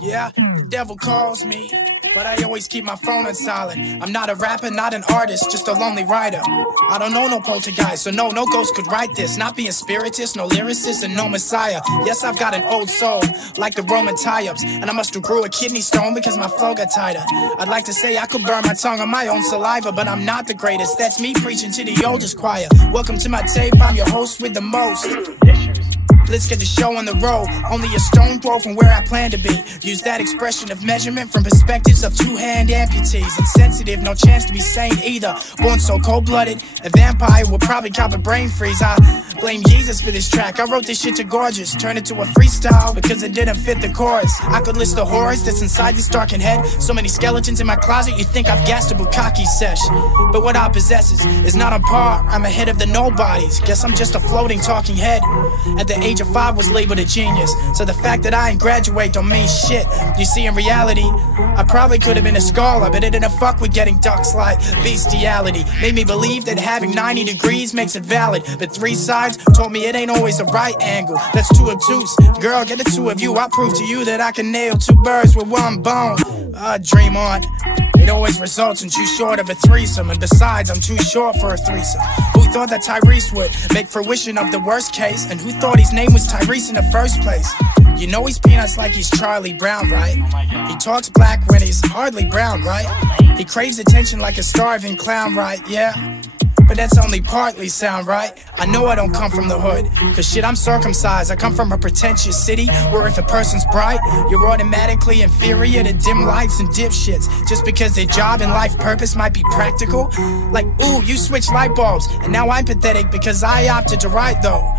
Yeah, the devil calls me, but I always keep my phone on silent. I'm not a rapper, not an artist, just a lonely writer. I don't know no poltergeist, so no ghost could write this. Not being spiritist, no lyricist, and no messiah. Yes, I've got an old soul, like the Roman tie-ups, and I must have grew a kidney stone because my flow got tighter. I'd like to say I could burn my tongue on my own saliva, but I'm not the greatest. That's me preaching to the oldest choir. Welcome to my tape, I'm your host with the most. Let's get the show on the road. Only a stone throw from where I plan to be. Use that expression of measurement from perspectives of two-hand amputees. Insensitive, no chance to be sane either. Born so cold-blooded, a vampire will probably cop a brain freeze. I blame Jesus for this track. I wrote this shit to gorgeous, turn it to a freestyle because it didn't fit the chorus. I could list the horrors that's inside this darkened head. So many skeletons in my closet, you think I've gassed a bukkake sesh. But what I possess is not on par. I'm ahead of the nobodies. Guess I'm just a floating talking head. At the age of 5 was labeled a genius, so the fact that I ain't graduate don't mean shit. You see, in reality, I probably could have been a scholar, but it didn't fuck with getting ducks like bestiality. Made me believe that having 90 degrees makes it valid, but 3 sides told me it ain't always a right angle. That's too obtuse. Girl, get the 2 of you, I'll prove to you that I can nail 2 birds with 1 bone. Dream on. It always results in too short of a threesome, and besides, I'm too short for a threesome. Who thought that Tyrese would make fruition of the worst case? And who thought his name was Tyrese in the first place? You know he's peanuts like he's Charlie Brown, right? He talks black when he's hardly brown, right? He craves attention like a starving clown, right? Yeah. But that's only partly sound, right? I know I don't come from the hood, cause shit, I'm circumcised. I come from a pretentious city where if a person's bright, you're automatically inferior to dim lights and dipshits, just because their job and life purpose might be practical. Like, ooh, you switched light bulbs, and now I'm pathetic because I opted to write though.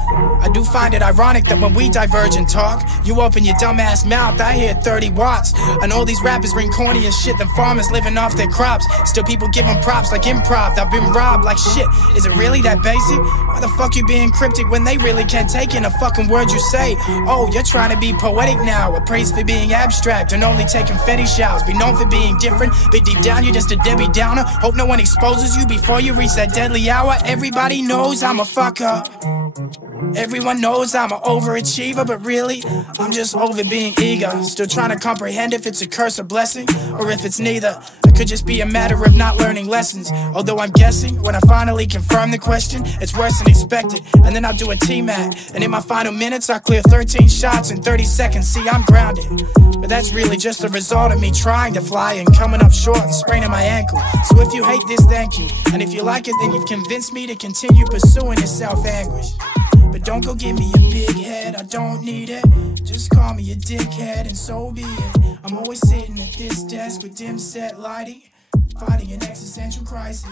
I do find it ironic that when we diverge and talk, you open your dumbass mouth, I hear 30 watts. And all these rappers bring corny as shit than farmers living off their crops. Still people give them props like improv. I've been robbed like shit. Is it really that basic? Why the fuck you being cryptic when they really can't take in a fucking word you say? Oh, you're trying to be poetic now, a praise for being abstract and only taking fetish showers. Be known for being different, but deep down you're just a Debbie Downer. Hope no one exposes you before you reach that deadly hour. Everybody knows I'm a fucker. Everyone knows I'm an overachiever, but really, I'm just over being eager. Still trying to comprehend if it's a curse or blessing, or if it's neither. It could just be a matter of not learning lessons. Although I'm guessing, when I finally confirm the question, it's worse than expected. And then I'll do a T-Mac, and in my final minutes, I'll clear 13 shots in 30 seconds. See, I'm grounded. But that's really just the result of me trying to fly and coming up short and spraining my ankle. So if you hate this, thank you. And if you like it, then you've convinced me to continue pursuing this self-anguish. But don't go give me a big head, I don't need it. Just call me a dickhead and so be it. I'm always sitting at this desk with dim set lighting, fighting an existential crisis.